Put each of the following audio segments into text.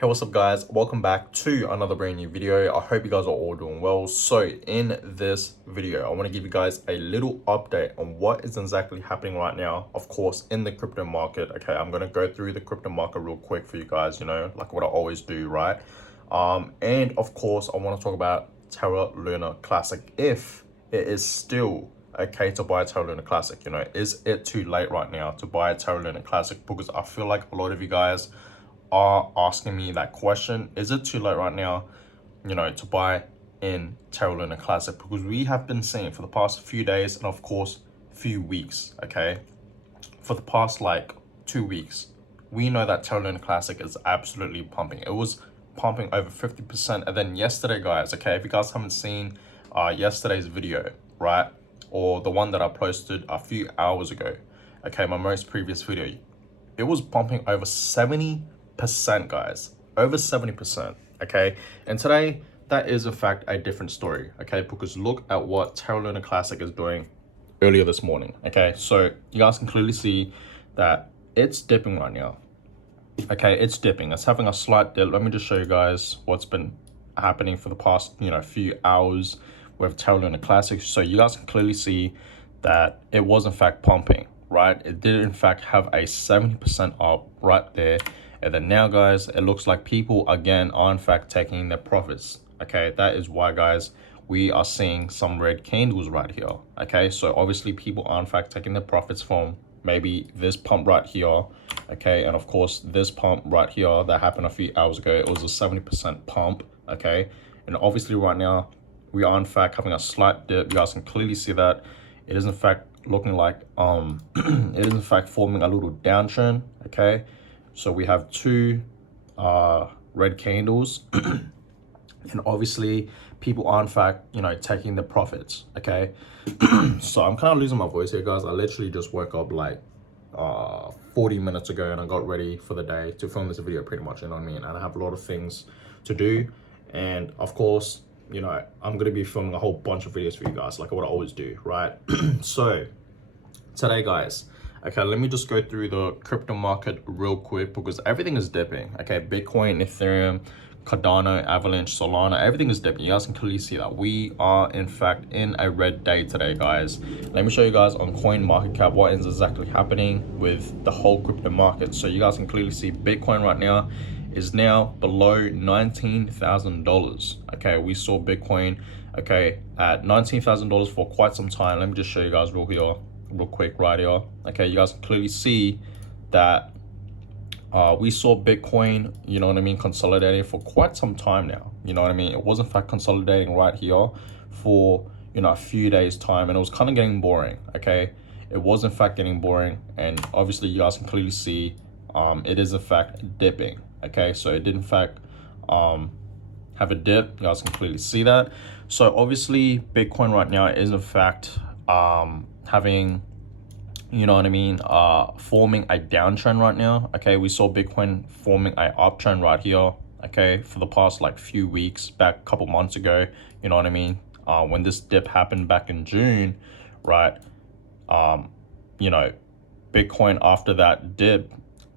Hey, what's up guys? Welcome back to another brand new video. I hope you guys are all doing well. So in this video, I want to give you guys a little update on what is exactly happening right now, of course, in the crypto market. Okay, I'm going to go through the crypto market real quick for you guys, like what I always do, right? And of course, I want to talk about Terra Luna Classic. If it is still okay to buy a Terra Luna Classic, is it too late right now to buy a Terra Luna Classic? Because I feel like a lot of you guys are asking me that question. Is it too late right now, to buy in Terra Luna Classic? Because we have been seeing for the past few days and of course few weeks, okay, for the past like 2 weeks, we know that Terra Luna Classic is absolutely pumping. It was pumping over 50%. And then yesterday, guys, okay, if you guys haven't seen yesterday's video, right, or the one that I posted a few hours ago, okay, my most previous video, it was pumping over 70%, guys, over 70%. Okay, and today that is in fact a different story. Okay, because look at what Terra Luna Classic is doing earlier this morning. Okay, so you guys can clearly see that it's dipping right now. Okay, it's dipping, it's having a slight dip. Let me just show you guys what's been happening for the past few hours with Terra Luna Classic. So you guys can clearly see that it was in fact pumping, right? It did in fact have a 70% up right there. And then now, guys, it looks like people again are in fact taking their profits. Okay, that is why, guys, we are seeing some red candles right here. Okay, so obviously people are in fact taking their profits from maybe this pump right here. Okay, and of course this pump right here that happened a few hours ago, it was a 70% pump. Okay, and obviously right now we are in fact having a slight dip. You guys can clearly see that it is in fact looking like it is in fact forming a little downtrend. Okay, so we have two red candles and obviously people are in fact taking the profits. Okay, so I'm kind of losing my voice here, guys. I literally just woke up like 40 minutes ago and I got ready for the day to film this video, pretty much, you know what I mean? And I have a lot of things to do, and of course I'm gonna be filming a whole bunch of videos for you guys, like what I always do, right? So today, guys, okay, let me just go through the crypto market real quick because everything is dipping. Okay, Bitcoin, Ethereum, Cardano, Avalanche, Solana, everything is dipping. You guys can clearly see that we are in fact in a red day today, guys. Let me show you guys on coin market cap what is exactly happening with the whole crypto market. So you guys can clearly see Bitcoin right now is now below $19,000. Okay, we saw Bitcoin at $19,000 for quite some time. Let me just show you guys real quick right here. Okay, you guys can clearly see that we saw Bitcoin, consolidating for quite some time now. It was in fact consolidating right here for a few days time, and it was kind of getting boring. Okay, it was in fact getting boring, and obviously you guys can clearly see it is in fact dipping. Okay, so it did in fact have a dip. You guys can clearly see that. So obviously Bitcoin right now is in fact having forming a downtrend right now. Okay, we saw Bitcoin forming a uptrend right here, okay, for the past like few weeks back, a couple months ago, when this dip happened back in June, right? Bitcoin after that dip,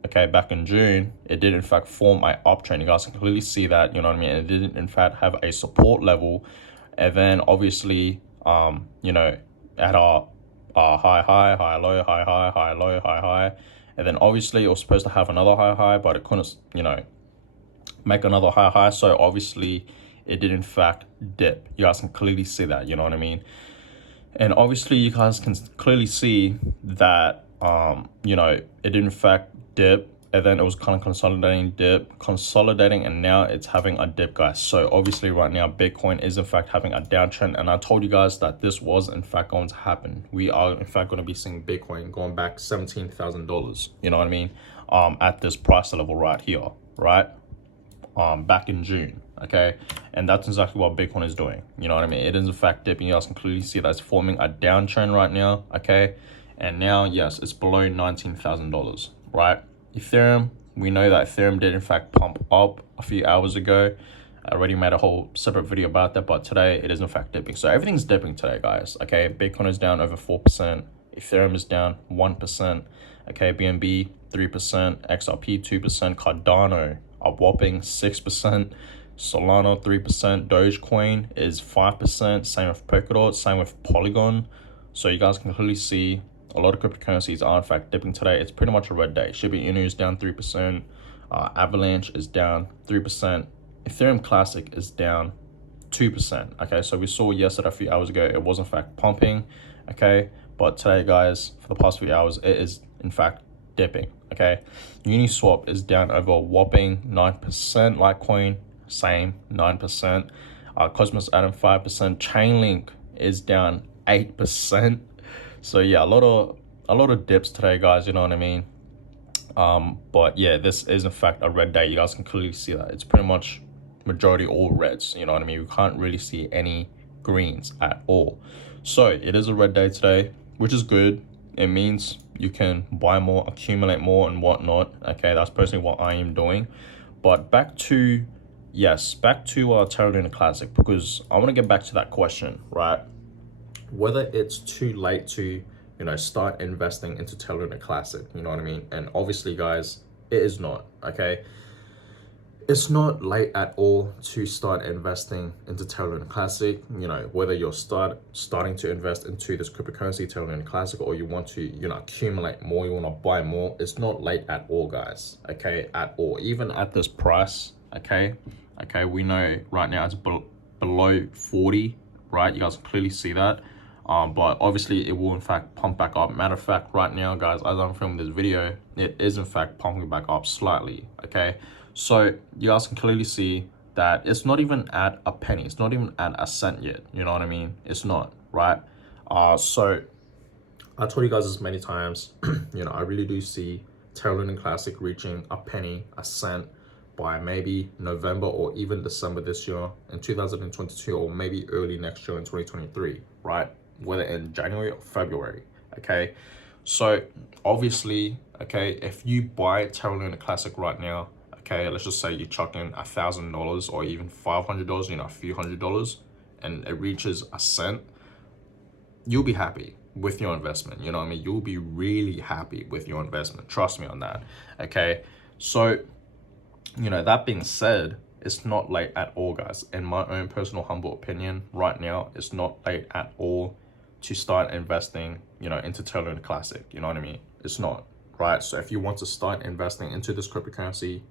okay, back in June, it did in fact form a uptrend. You guys can clearly see that, it didn't in fact have a support level, and then obviously at our high, low, high, low, high, and then obviously it was supposed to have another high, but it couldn't make another high, so obviously it did in fact dip. You guys can clearly see that, and obviously you guys can clearly see that it did in fact dip, and then it was kind of consolidating, and now it's having a dip, guys. So obviously right now Bitcoin is in fact having a downtrend, and I told you guys that this was in fact going to happen. We are in fact going to be seeing Bitcoin going back $17,000, at this price level right here, right, back in June. Okay, and that's exactly what Bitcoin is doing. It is in fact dipping. You guys can clearly see that it's forming a downtrend right now. Okay, and now yes, it's below $19,000, right? Ethereum, we know that Ethereum did in fact pump up a few hours ago. I already made a whole separate video about that, but today it is in fact dipping. So everything's dipping today, guys. Okay, Bitcoin is down over 4%, Ethereum is down 1%, okay, BNB 3%, XRP 2%, Cardano a whopping 6%. Solana 3%. Dogecoin is 5%. Same with Polkadot. Same with Polygon. So you guys can clearly see a lot of cryptocurrencies are in fact dipping today. It's pretty much a red day. Shiba Inu is down 3%. Avalanche is down 3%. Ethereum Classic is down 2%. Okay, so we saw yesterday, a few hours ago, it was in fact pumping. Okay, but today, guys, for the past few hours, it is in fact dipping. Okay, Uniswap is down over a whopping 9%. Litecoin, same 9%. Cosmos Atom 5%. Chainlink is down 8%. So yeah, a lot of dips today, guys. You know what I mean? But yeah, this is in fact a red day. You guys can clearly see that it's pretty much majority all reds. You know what I mean? We can't really see any greens at all. So it is a red day today, which is good. It means you can buy more, accumulate more, and whatnot. Okay, that's personally what I am doing. But back to Terra Luna Classic, because I want to get back to that question, right? Whether it's too late to, start investing into Terra Luna Classic, you know what I mean? And obviously, guys, it is not, okay? It's not late at all to start investing into Terra Luna Classic. Whether you're starting to invest into this cryptocurrency, Terra Luna Classic, or you want to, accumulate more, you want to buy more, it's not late at all, guys, okay? At all. Even at this price, okay, we know right now it's below 40, right? You guys can clearly see that. But obviously it will in fact pump back up. Matter of fact, right now, guys, as I'm filming this video, it is in fact pumping back up slightly. Okay, so you guys can clearly see that it's not even at a penny. It's not even at a cent yet. You know what I mean? It's not, right? So I told you guys this many times. I really do see Terra Luna Classic reaching a penny, a cent by maybe November or even December this year in 2022, or maybe early next year in 2023, right? Whether in January or February. Okay, so obviously, okay, if you buy Terra Luna Classic right now, okay, let's just say you chuck in $1,000 or even $500, a few $100s, and it reaches a cent, you'll be happy with your investment. You know what I mean? You'll be really happy with your investment. Trust me on that. Okay, so that being said, it's not late at all, guys. In my own personal humble opinion, right now, it's not late at all to start investing, into Terra Luna Classic. You know what I mean? It's not, right? So if you want to start investing into this cryptocurrency,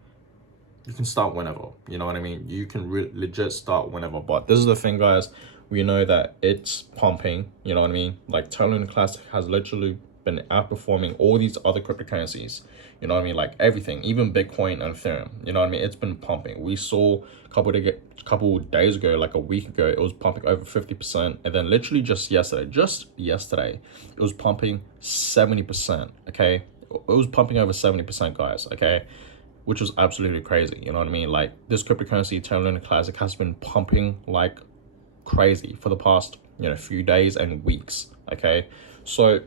you can start whenever. You know what I mean? You can legit start whenever. But this is the thing, guys. We know that it's pumping. You know what I mean? Like Terra Luna Classic has literally been outperforming all these other cryptocurrencies. You know what I mean? Like everything, even Bitcoin and Ethereum. You know what I mean? It's been pumping. We saw a couple days ago, like a week ago, it was pumping over 50%. And then literally just yesterday, it was pumping 70%. Okay. It was pumping over 70%, guys. Okay. Which was absolutely crazy. You know what I mean? Like this cryptocurrency, Terra Luna Classic, has been pumping like crazy for the past, few days and weeks. Okay. So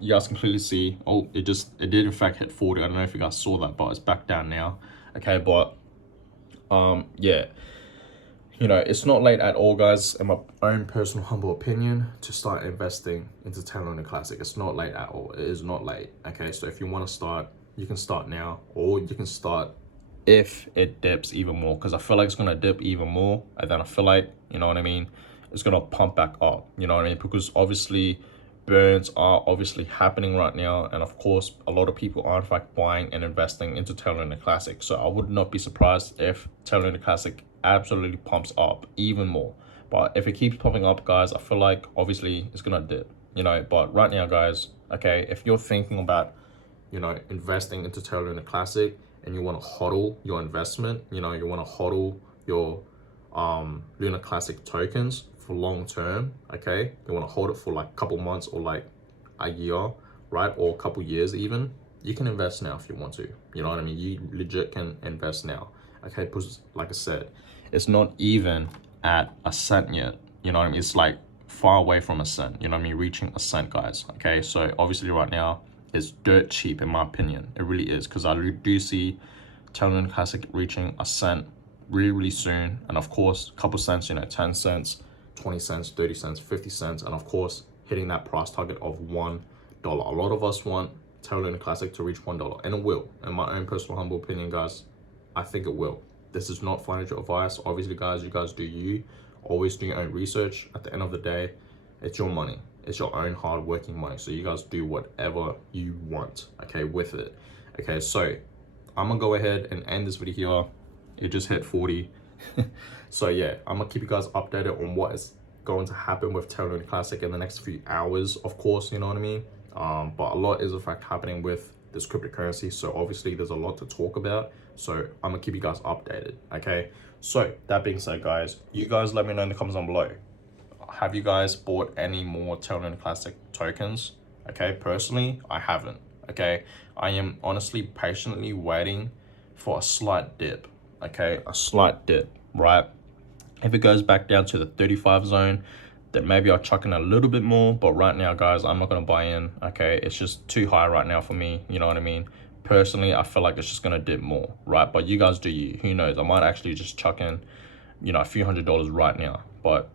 you guys can clearly see, it did in fact hit 40. I don't know if you guys saw that, but it's back down now. Okay, but yeah, it's not late at all, guys, in my own personal humble opinion, to start investing into Terra Luna Classic. It's not late at all. It is not late. Okay, so if you want to start, you can start now, or you can start if it dips even more, because I feel like it's gonna dip even more, and then I feel like, you know what I mean, it's gonna pump back up. You know what I mean? Because obviously burns are obviously happening right now, and of course a lot of people are in fact buying and investing into Terra Luna Classic. So I would not be surprised if Terra Luna Classic absolutely pumps up even more. But if it keeps pumping up, guys, I feel like obviously it's gonna dip, but right now, guys, okay, if you're thinking about investing into Terra Luna Classic and you want to hodl your investment, you want to hodl your Luna Classic tokens for long term, okay, you want to hold it for like a couple months or like a year, right, or a couple years even, you can invest now if you want to. You know what I mean? You legit can invest now, okay, because like I said, it's not even at a cent yet. You know what I mean? It's like far away from a cent, you know what I mean, reaching a cent, guys. Okay, so obviously right now it's dirt cheap in my opinion. It really is, because I do see Terra Luna Classic reaching a cent really soon, and of course a couple cents, 10 cents, 20 cents, 30 cents, 50 cents, and of course hitting that price target of $1. A lot of us want Terra Luna Classic to reach $1, and it will. In my own personal humble opinion, guys, I think it will. This is not financial advice. Obviously, guys, you guys do you. Always do your own research. At the end of the day, it's your money. It's your own hard working money. So you guys do whatever you want, okay, with it. Okay, so I'm gonna go ahead and end this video here. It just hit 40. So yeah, I'm gonna keep you guys updated on what is going to happen with Terra Luna Classic in the next few hours, of course, you know what I mean? But a lot is in fact happening with this cryptocurrency, so obviously there's a lot to talk about, so I'm gonna keep you guys updated. Okay, so that being said, guys, you guys let me know in the comments down below, have you guys bought any more Terra Luna Classic tokens? Okay, personally, I haven't. Okay, I am honestly patiently waiting for a slight dip. Okay, a slight dip, right? If it goes back down to the 35 zone, then maybe I'll chuck in a little bit more. But right now, guys, I'm not going to buy in. Okay, it's just too high right now for me. You know what I mean? Personally, I feel like it's just going to dip more, right? But you guys do you. Who knows? I might actually just chuck in, you know, a few $100s right now. But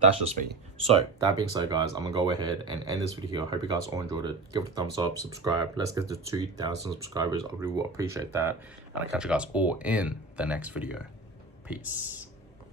that's just me. So that being said, guys, I'm going to go ahead and end this video. I hope you guys all enjoyed it. Give it a thumbs up, subscribe. Let's get to 2,000 subscribers. I really will appreciate that. And I'll catch you guys all in the next video. Peace.